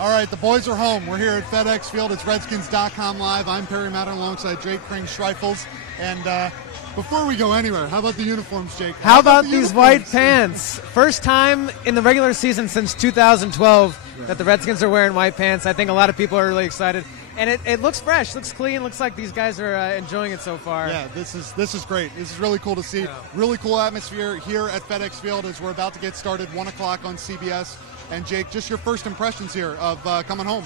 All right, the boys are home. We're here at FedExField. It's Redskins.com live. I'm Perry Matter alongside Jake Kring-Schreifels. And before we go anywhere, how about the uniforms, Jake? How about these white pants? First time in the regular season since 2012 that the Redskins are wearing white pants. I think a lot of people are really excited. And it looks fresh, looks clean, looks like these guys are enjoying it so far. Yeah, this is great. This is really cool to see. Yeah. Really cool atmosphere here at FedExField as we're about to get started, 1 o'clock on CBS. And Jake, just your first impressions here of coming home.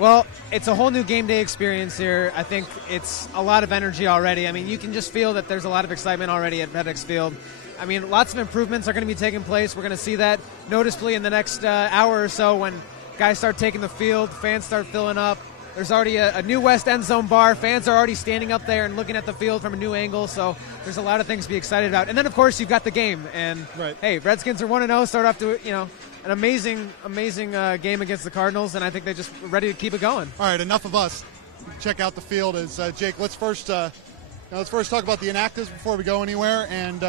Well, it's a whole new game day experience here. I think it's a lot of energy already. I mean, you can just feel that there's a lot of excitement already at FedExField. I mean, lots of improvements are going to be taking place. We're going to see that noticeably in the next hour or so when guys start taking the field, fans start filling up. There's already a new West End Zone bar. Fans are already standing up there and looking at the field from a new angle, so there's a lot of things to be excited about. And then, of course, you've got the game. And, Hey, Redskins are 1-0, start off to, an amazing game against the Cardinals, and I think they're just ready to keep it going. All right, enough of us. Check out the field. As Jake, let's first talk about the inactives before we go anywhere. And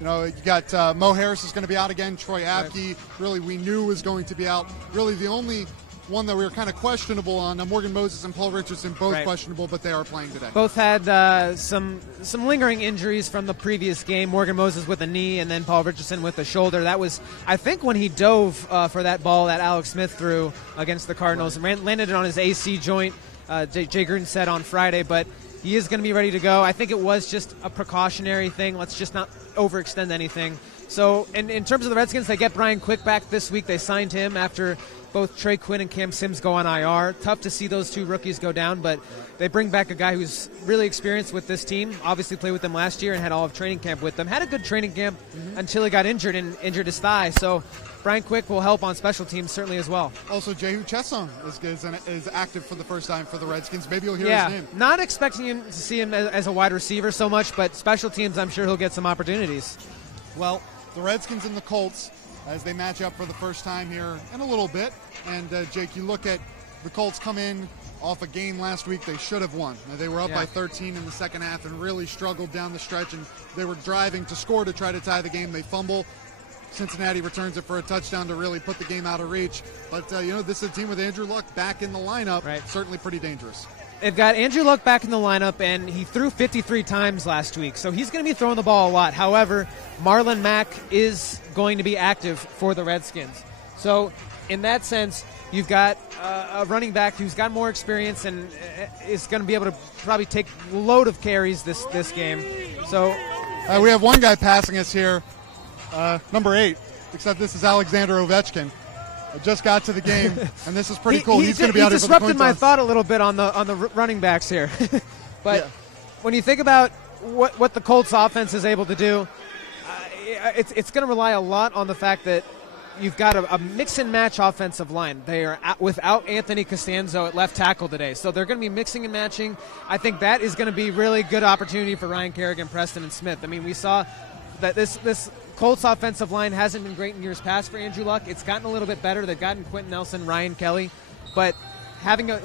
you got Mo Harris is going to be out again. Troy Apke, really we knew was going to be out. Really the only one that we were kind of questionable on. Morgan Moses and Paul Richardson, both questionable, but they are playing today. Both had some lingering injuries from the previous game. Morgan Moses with a knee, and then Paul Richardson with a shoulder. That was, I think, when he dove for that ball that Alex Smith threw against the Cardinals and landed it on his AC joint. Jay Gruden said on Friday, but he is going to be ready to go. I think it was just a precautionary thing. Let's just not overextend anything. So, in terms of the Redskins, they get Brian Quick back this week. They signed him after both Trey Quinn and Cam Sims go on IR. Tough to see those two rookies go down, but they bring back a guy who's really experienced with this team, obviously played with them last year and had all of training camp with them. Had a good training camp until he got injured and injured his thigh. So Brian Quick will help on special teams certainly as well. Also, Jehu Chesson is active for the first time for the Redskins. Maybe you'll hear his name. Not expecting him to see him as a wide receiver so much, but special teams, I'm sure he'll get some opportunities. Well, the Redskins and the Colts as they match up for the first time here in a little bit. And, Jake, you look at the Colts come in off a game last week they should have won. Now, they were up by 13 in the second half and really struggled down the stretch, and they were driving to score to try to tie the game. They fumble. Cincinnati returns it for a touchdown to really put the game out of reach. But, this is a team with Andrew Luck back in the lineup. Certainly pretty dangerous. They've got Andrew Luck back in the lineup, and he threw 53 times last week, so he's going to be throwing the ball a lot. However, Marlon Mack is going to be active for the Redskins. So in that sense, you've got a running back who's got more experience and is going to be able to probably take a load of carries this game. So we have one guy passing us here, number 8, except this is Alexander Ovechkin. I just got to the game, and this is pretty cool. He's going to be out here for the coin toss. He disrupted my thought a little bit on the running backs here. But when you think about what the Colts offense is able to do, it's going to rely a lot on the fact that you've got a mix-and-match offensive line. They are without Anthony Costanzo at left tackle today, so they're going to be mixing and matching. I think that is going to be really good opportunity for Ryan Kerrigan, Preston, and Smith. I mean, we saw that this Colts offensive line hasn't been great in years past for Andrew Luck. It's gotten a little bit better. They've gotten Quentin Nelson, Ryan Kelly, but having a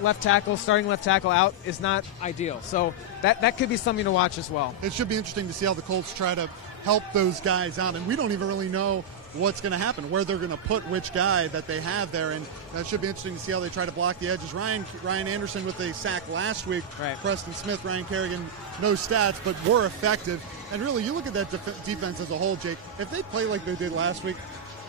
starting left tackle out is not ideal. So that could be something to watch as well. It should be interesting to see how the Colts try to help those guys out, and we don't even really know what's going to happen, where they're going to put which guy that they have there, and that should be interesting to see how they try to block the edges. Ryan Anderson with a sack last week. Preston Smith, Ryan Kerrigan, no stats, but were effective. And really, you look at that defense as a whole, Jake, if they play like they did last week,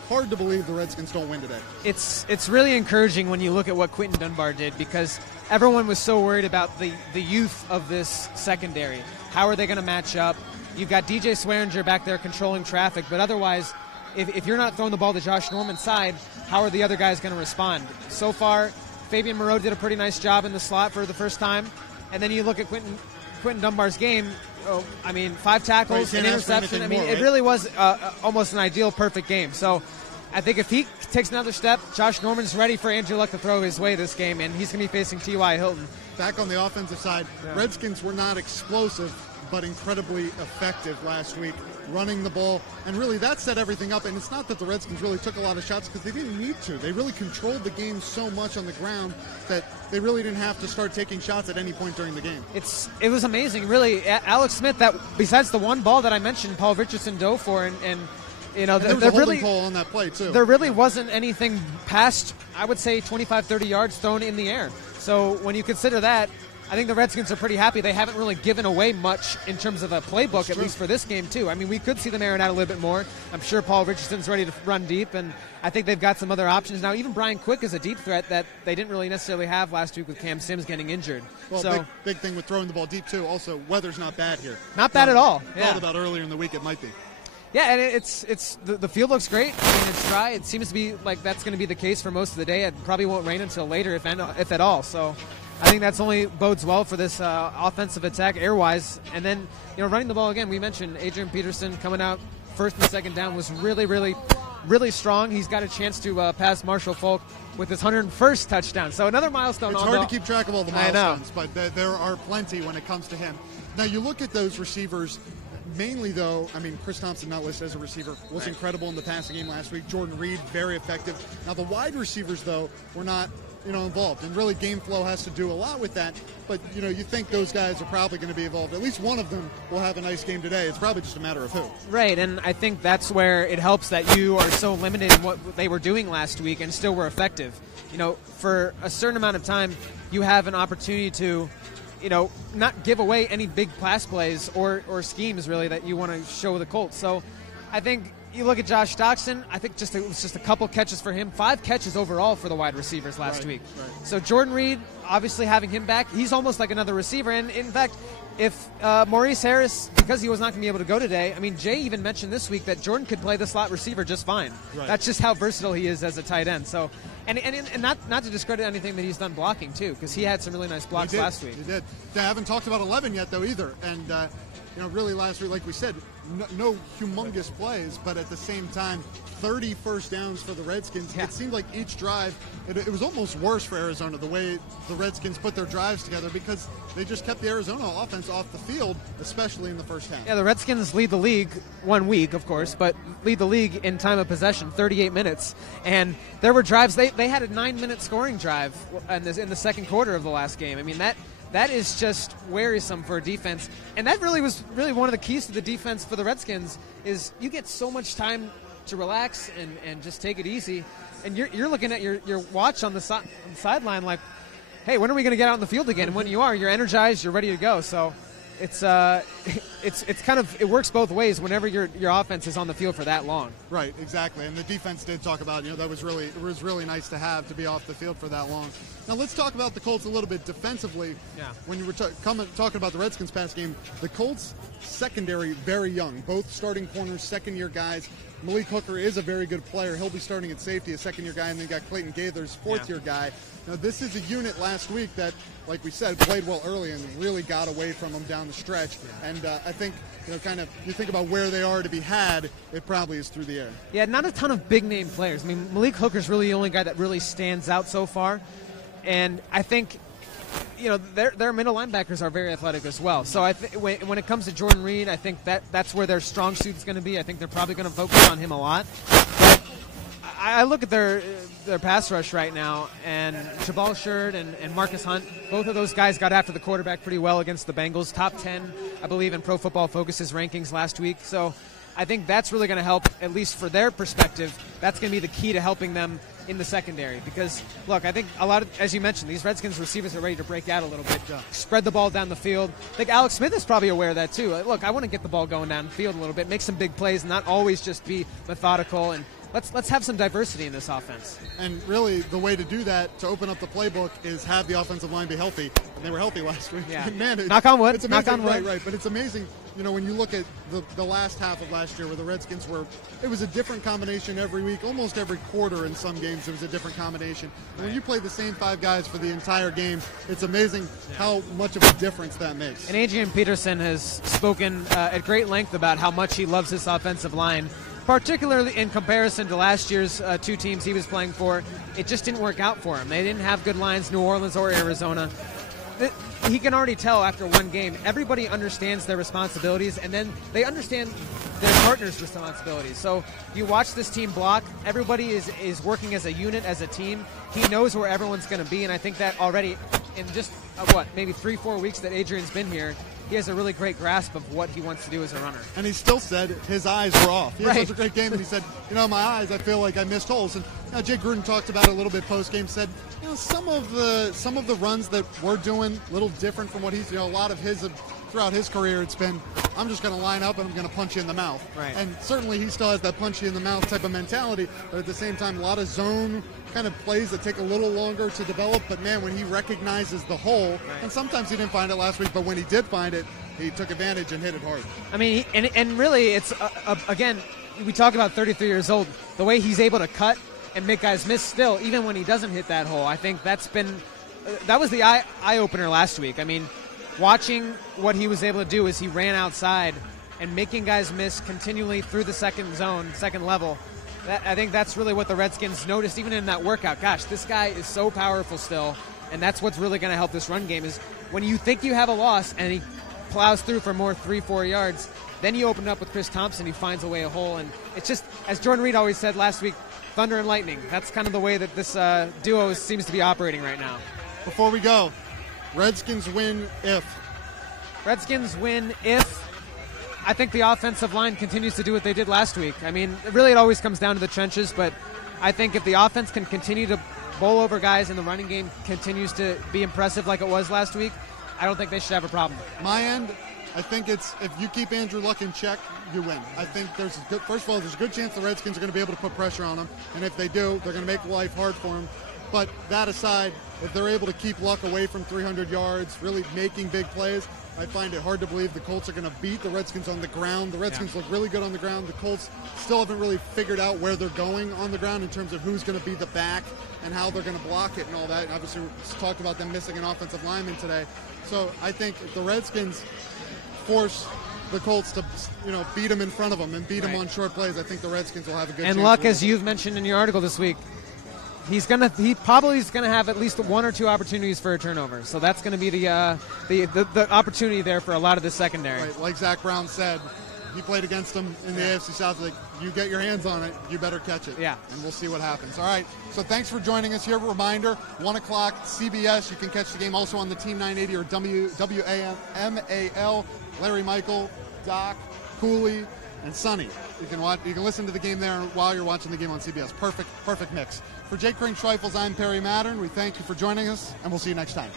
hard to believe the Redskins don't win today. It's really encouraging when you look at what Quinton Dunbar did, because everyone was so worried about the youth of this secondary. How are they going to match up? You've got DJ Swearinger back there controlling traffic, but otherwise, if you're not throwing the ball to Josh Norman's side, how are the other guys going to respond? So far, Fabian Moreau did a pretty nice job in the slot for the first time, and then you look at Quinton Dunbar's game. 5 tackles, an interception. It really was almost an ideal, perfect game. So I think if he takes another step, Josh Norman's ready for Andrew Luck to throw his way this game, and he's going to be facing T.Y. Hilton. Back on the offensive side, Redskins were not explosive, but incredibly effective last week, running the ball. And really, that set everything up. And it's not that the Redskins really took a lot of shots, because they didn't need to. They really controlled the game so much on the ground that they really didn't have to start taking shots at any point during the game. It was amazing, really. Alex Smith, that besides the one ball that I mentioned, Paul Richardson dove for, and You know, there was a holding call on that play, too. There really wasn't anything past, I would say, 25, 30 yards thrown in the air. So when you consider that, I think the Redskins are pretty happy. They haven't really given away much in terms of a playbook, at least for this game, too. I mean, we could see them airing out a little bit more. I'm sure Paul Richardson's ready to run deep, and I think they've got some other options now. Even Brian Quick is a deep threat that they didn't really necessarily have last week with Cam Sims getting injured. Well, so big thing with throwing the ball deep, too. Also, weather's not bad here. Not bad at all. Thought about earlier in the week it might be. Yeah, and it's the field looks great. I mean, it's dry. It seems to be like that's going to be the case for most of the day. It probably won't rain until later, if at all. So I think that's only bodes well for this offensive attack air-wise. And then, running the ball again, we mentioned Adrian Peterson coming out first and second down was really, really, really strong. He's got a chance to pass Marshall Falk with his 101st touchdown. So another milestone. It's hard to keep track of all the milestones, but there are plenty when it comes to him. Now, you look at those receivers. Mainly, though, I mean, Chris Thompson, not listed as a receiver, was incredible in the passing game last week. Jordan Reed, very effective. Now, the wide receivers, though, were not, involved. And really, game flow has to do a lot with that. But, you think those guys are probably going to be involved. At least one of them will have a nice game today. It's probably just a matter of who. Right, and I think that's where it helps that you are so limited in what they were doing last week and still were effective. For a certain amount of time, you have an opportunity to not give away any big pass plays or schemes, really, that you want to show the Colts. So I think you look at Josh Doxson, I think it was just a couple catches for him. 5 catches overall for the wide receivers last week. Right. So Jordan Reed, obviously having him back, he's almost like another receiver. And, in fact, if Maurice Harris, because he was not going to be able to go today, I mean, Jay even mentioned this week that Jordan could play the slot receiver just fine. Right. That's just how versatile he is as a tight end. So, and not to discredit anything that he's done blocking, too, because he had some really nice blocks last week. He did. They haven't talked about 11 yet, though, either. And, really last week, like we said, no humongous plays, but at the same time, 30 first downs for the Redskins. Yeah. It seemed like each drive, it was almost worse for Arizona, the way the Redskins put their drives together, because they just kept the Arizona offense off the field, especially in the first half. Yeah, the Redskins lead the league 1 week, of course, but lead the league in time of possession, 38 minutes. And there were drives, they had a 9-minute scoring drive in the second quarter of the last game. I mean, that is just wearisome for a defense. And that really was one of the keys to the defense for the Redskins is you get so much time to relax and just take it easy. And you're looking at your watch on the sideline like, hey, when are we going to get out in the field again? And when you are, you're energized, you're ready to go. So it's kind of, it works both ways whenever your offense is on the field for that long. Right, exactly. And the defense did talk about, that was really nice to have to be off the field for that long. Now let's talk about the Colts a little bit defensively. Yeah. When you were talking about the Redskins pass game, the Colts secondary very young, both starting corners, second-year guys. Malik Hooker is a very good player. He'll be starting at safety, a second-year guy, and then you got Clayton Gaithers, fourth-year guy. Now, this is a unit last week that, like we said, played well early and really got away from them down the stretch. Yeah. And I think, you think about where they are to be had, it probably is through the air. Yeah, not a ton of big-name players. I mean, Malik Hooker's really the only guy that really stands out so far. And I think, their middle linebackers are very athletic as well. So when it comes to Jordan Reed, I think that's where their strong suit's going to be. I think they're probably going to focus on him a lot. But I look at their pass rush right now, and Jabal Shurd and Marcus Hunt, both of those guys got after the quarterback pretty well against the Bengals. Top 10, I believe, in Pro Football Focus's rankings last week. So I think that's really going to help, at least for their perspective. That's going to be the key to helping them in the secondary, because look, I think a lot of, as you mentioned, these Redskins receivers are ready to break out a little bit, spread the ball down the field. I think Alex Smith is probably aware of that too. Look, I want to get the ball going down the field a little bit, make some big plays, and not always just be methodical, and let's have some diversity in this offense. And really, the way to do that, to open up the playbook, is have the offensive line be healthy. And they were healthy last week. Yeah. Man, knock on wood. It's amazing. Knock on wood. Right. But it's amazing, when you look at the last half of last year where the Redskins were, it was a different combination every week. Almost every quarter in some games, it was a different combination. And when you play the same 5 guys for the entire game, it's amazing how much of a difference that makes. And Adrian Peterson has spoken at great length about how much he loves this offensive line, particularly in comparison to last year's 2 teams he was playing for. It just didn't work out for him. They didn't have good lines, New Orleans or Arizona. He can already tell after one game, everybody understands their responsibilities, and then they understand their partner's responsibilities. So you watch this team block, everybody is working as a unit, as a team. He knows where everyone's going to be, and I think that already in just, maybe 3-4 weeks that Adrian's been here, he has a really great grasp of what he wants to do as a runner. And he still said his eyes were off. He had such a great game, and he said, my eyes, I feel like I missed holes. And Jay Gruden talked about it a little bit post-game, said, some of the runs that we're doing a little different from what he's, a lot of his, throughout his career, it's been, I'm just going to line up and I'm going to punch you in the mouth. Right. And certainly he still has that punch you in the mouth type of mentality, but at the same time, a lot of zone kind of plays that take a little longer to develop. But man, when he recognizes the hole, and sometimes he didn't find it last week, but when he did find it, he took advantage and hit it hard. I mean, and really, it's again, we talk about 33 years old. The way he's able to cut and make guys miss still, even when he doesn't hit that hole, I think that was the eye opener last week. I mean, watching what he was able to do as he ran outside and making guys miss continually through the second zone, second level. I think that's really what the Redskins noticed, even in that workout. Gosh, this guy is so powerful still, and that's what's really going to help this run game is when you think you have a loss and he plows through for more 3-4 yards, then you open up with Chris Thompson, he finds a hole, and it's just, as Jordan Reed always said last week, thunder and lightning. That's kind of the way that this duo seems to be operating right now. Before we go, Redskins win if? Redskins win if I think the offensive line continues to do what they did last week. I mean, really it always comes down to the trenches, but I think if the offense can continue to bowl over guys and the running game continues to be impressive like it was last week, I don't think they should have a problem. My end, I think it's if you keep Andrew Luck in check, you win. I think there's first of all, there's a good chance the Redskins are going to be able to put pressure on him, and if they do, they're going to make life hard for him. But that aside, if they're able to keep Luck away from 300 yards, really making big plays, I find it hard to believe the Colts are going to beat the Redskins on the ground. The Redskins look really good on the ground. The Colts still haven't really figured out where they're going on the ground in terms of who's going to be the back and how they're going to block it and all that. And obviously, we talked about them missing an offensive lineman today. So I think if the Redskins force the Colts to, beat them in front of them and beat them on short plays, I think the Redskins will have a good chance. And Luck, as you've mentioned in your article this week, he probably is going to have at least 1 or 2 opportunities for a turnover. So that's going to be the opportunity there for a lot of the secondary. Right, like Zach Brown said, he played against them in the AFC South. Like, you get your hands on it, you better catch it. Yeah. And we'll see what happens. All right, so thanks for joining us here. Reminder, 1 o'clock, CBS. You can catch the game also on the Team 980 or WAMAL. Larry Michael, Doc, Cooley, and Sonny. You can listen to the game there while you're watching the game on CBS. Perfect mix. For Jake Crane-Schweifels, I'm Perry Mattern. We thank you for joining us, and we'll see you next time.